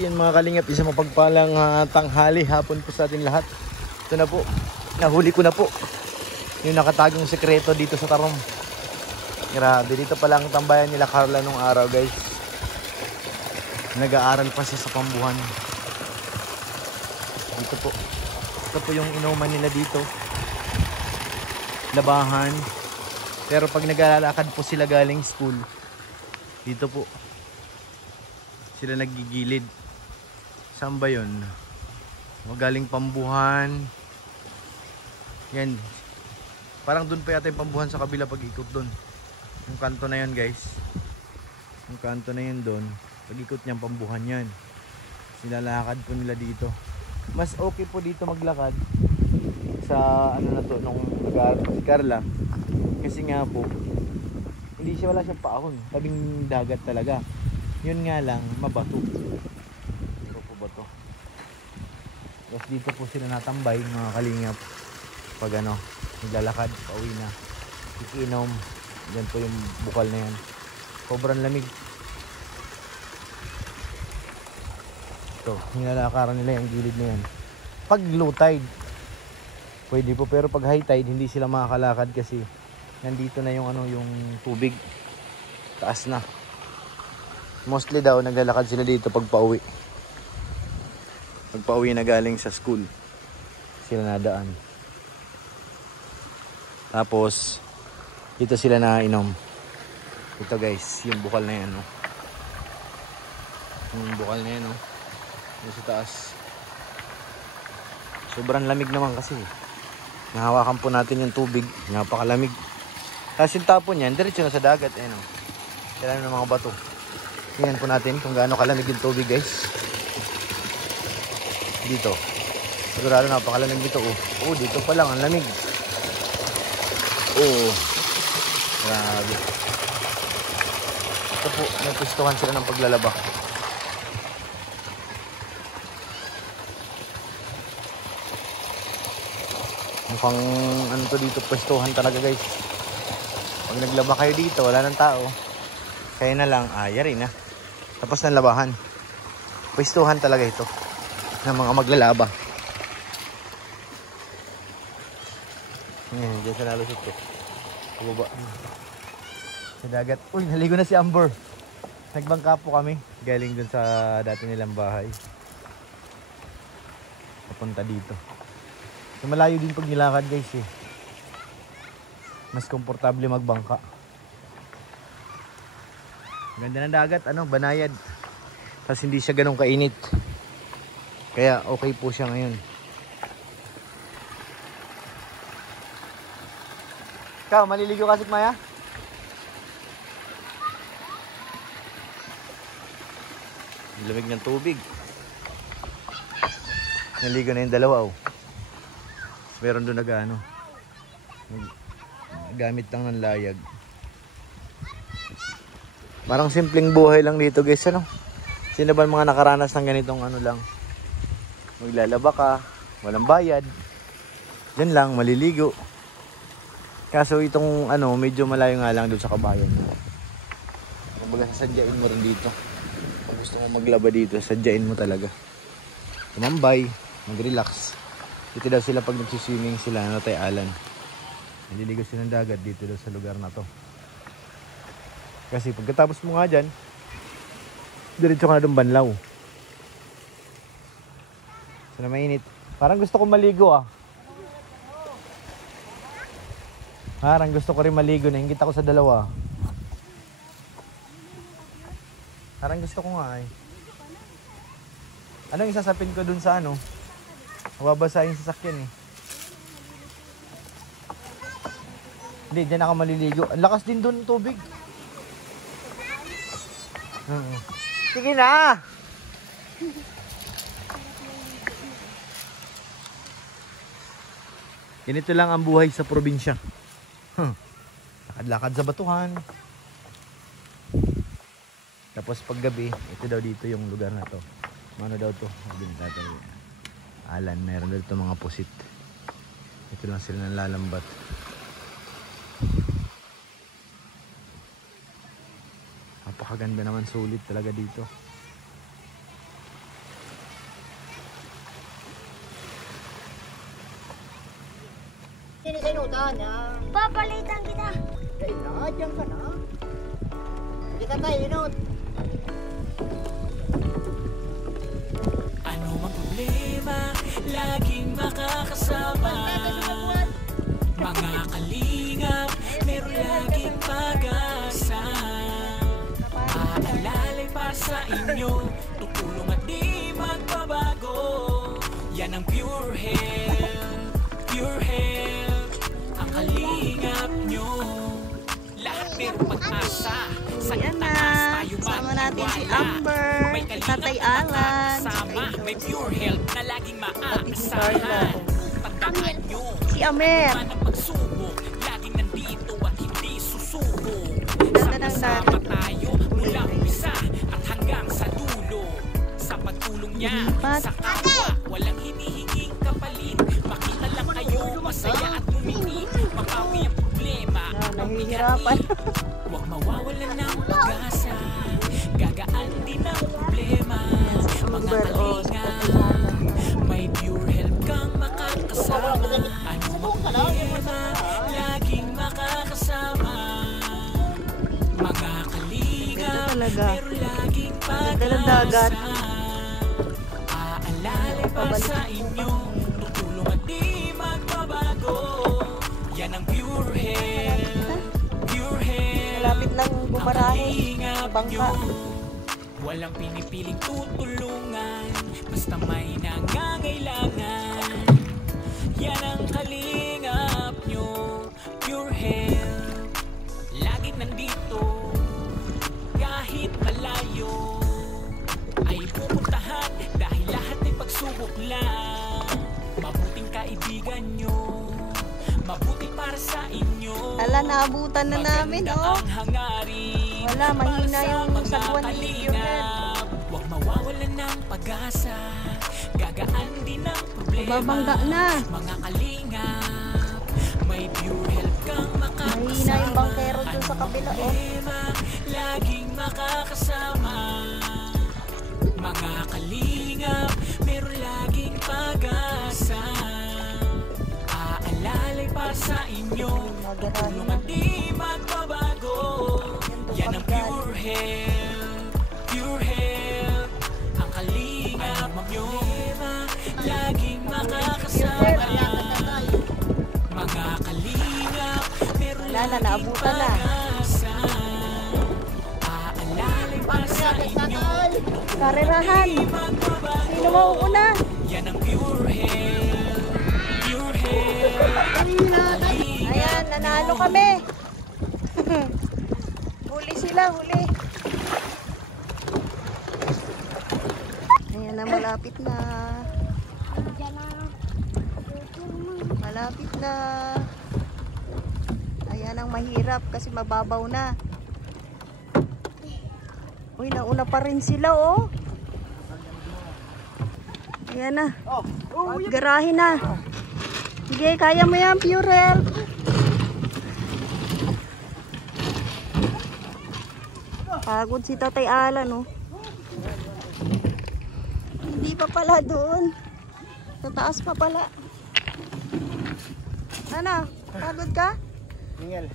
yan mga kalingap, isang mapagpalang tanghali hapon po sa atin lahat. Ito na po, nahuli ko na po yung nakatagong sekreto dito sa Tarom. Grabe, dito pa lang tambayan nila Carla nung araw guys. Nag-aaral pa siya sa Pambuhan. Dito po, ito po yung inuman nila dito, labahan. Pero pag naglalakad po sila galing school, dito po sila nagigilid. Saan ba yun? Magaling Pambuhan. Yan. Parang dun pa yata yung Pambuhan sa kabila pag ikot dun. Yung kanto na yun guys. Yung kanto na yun dun. Pag ikot niyang Pambuhan yan. Nilalakad po nila dito. Mas okay po dito maglakad sa ano na to nung nag-aaral si Carla. Kasi nga po, hindi siya, wala siyang paahon. Tabing dagat talaga. Yun nga lang, mabato. Pero po ba to? Tapos dito po sila natambay mga kalingap. Pag ano, naglalakad, pauwi na. Ikinom. Yan po yung bukal na yan. Sobrang lamig. Ito, nilalakaran nila yung gilid na yan. Pag low tide, pwede po. Pero pag high tide, hindi sila makakalakad kasi nandito na yung ano, yung tubig. Taas na. Mostly daw naglalakad sila dito pag pauwi. Pag pauwi na galing sa school, sila nadaan. Tapos dito sila nainom. Ito guys, yung bukal na yan, no? Yung bukal na yan, no? Yung sa taas. Sobrang lamig naman kasi. Nahawakan po natin yung tubig. Napakalamig. Tapos yung tapon yan, diretso na sa dagat, eh, no? Kailan ng mga bato. Tingnan po natin kung gaano kalamig yung tubig guys. Dito. Sigurado napakalamig dito. Oh, dito pa lang ang lamig. Oh. Grabe. Ito po, napustuhan sila ng paglalaba. Mukhang ano to dito, pwestuhan talaga guys. Pag naglaba kayo dito, wala nang tao. Kaya na lang, yari na. Tapos ng labahan. Pwestuhan talaga ito ng mga maglalaba. Ayan, dyan sa nalusot ko. Pababa. Sa dagat. Uy, naligo na si Amber. Nagbangka po kami. Galing dun sa dati nilang bahay. Papunta dito. So, malayo din pag nilakad guys eh. Mas komportable magbangka. Ganda ng dagat, ano, banayad. Tapos hindi siya ganun kainit. Kaya okay po siya ngayon. Ikaw, maliligo ka, Maya? Lamig ng tubig. Naligo na yung dalawa, oh. Meron doon nag-ano. Gamit lang ng layag. Parang simpleng buhay lang dito guys, ano? Sino ba mga nakaranas ng ganitong ano lang? Maglalaba ka, walang bayad. Yan lang, maliligo. Kaso itong ano, medyo malayo nga lang doon sa kabayan. Kumbaga sasadyain mo rin dito. Kung gusto mo maglaba dito, sadyain mo talaga. Tumambay, mag-relax. Dito daw sila pag nagsiswimming sila, ano tayo Alan. Naliligo sila ng dagat dito daw sa lugar na to. Kasi pagkatapos mo nga dyan, diretso ka na doon Banlaw. So na mainit. Parang gusto ko maligo ah. Parang gusto ko rin maligo. Naingit ako sa dalawa. Parang gusto ko nga eh. Ano yung sasapin ko dun sa ano? Mababasa yung sasakyan eh. Hindi, dyan ako maliligo. Ang lakas din dun tubig. Sige na! Ganito lang ang buhay sa probinsya. Lakad-lakad sa batuhan. Tapos paggabi, ito daw dito yung lugar na to. Ano daw to? Alan, meron daw ito mga pusit. Ito lang sila nalalambat. Napakaganda naman, sulit talaga dito. Sinisinutan na. Papalitan kita. Dahil na, dyan ka na. Hindi ka tayo inot. Ano mang problema, laging makakasama. Mga kalingap, meron laging pag-asa. Aalalay para sa inyo, tutulong at di magbabago. Yan ang pure health, pure health. Ang kalingap nyo, lahat meron pag-asa. Sa Ayan na, itaas tayo sama natin si magtiwala. Amber, May kalingap Tatay na Alan, nakakasama. May pure health na laging Pati si maaasahan. Carla. Tandaan nyo, Si Amer. man ang pagsubok, laging nandito at hindi susuko. Ganda ng Sama dagat. tayo mula umpisa at hanggang sa dulo. Sa pagtulong niya Lipat. sa kapwa, walang hinihinging kapalit. Makita lang kayo masaya at ngumiti. Mapawi ang problema. Nahihirapan. Huwag mawawalan ng pag-asa. Gagaan din ang problema. Mga Amber, oh, sa kalinga, Tatay Alan. may pure health kang makakasama. Ano mang problema, laging makakasama. Mga kalinga, Ganda talaga. meron laging Ganda ng dagat. pag-asa. Aalalay para sa inyo, tutulong at di magbabago. Yan ang pure health, pure health. Malapit lang bumarahe. Kalingap Bangka. nyo, walang pinipiling tutulungan, basta may nangangailangan. Yan ang kalingap nyo, pure health. Laging nandito, kahit malayo, ay pupuntahan dahil lahat ay pagsubok lang. Mabuting kaibigan nyo, mabuti para sa inyo. Ala, naabutan na namin, Maganda oh. ang hangarin. Wala, mahina Para sa yung mga sagwan ni Pure kalingap. Huwag mawawalan ng pag-asa. Gagaan din ang problema. Babangga na. Mga kalingap, may pure health kang makakasama. Mahina yung bangkero dun sa kabila, oh. Problema, laging makakasama. Mga kalingap, meron laging pag-asa. Aalalay para sa inyo, tutulong at di magbabago. Yan ang pure health, pure health. Ang kalingap nyo, laging makakasama. Mga kalingap, meron Wala na, laging naabutan na. pag-asa. Aalalay para sa inyo, Karerahan. Sino mauuna? yan ang pure health, pure health. Ayan, nanalo kami. Huli sila, huli. Ayan na, malapit na. Malapit na. Ayan ang mahirap kasi mababaw na. Uy, nauna pa rin sila, oh. Ayan na. Garahe na. Sige, kaya mo yan, Pure Health. Pagod si Tatay Alan, oh. Hindi pa pala doon. Sa taas pa pala. Ano? Pagod ka? Mingel.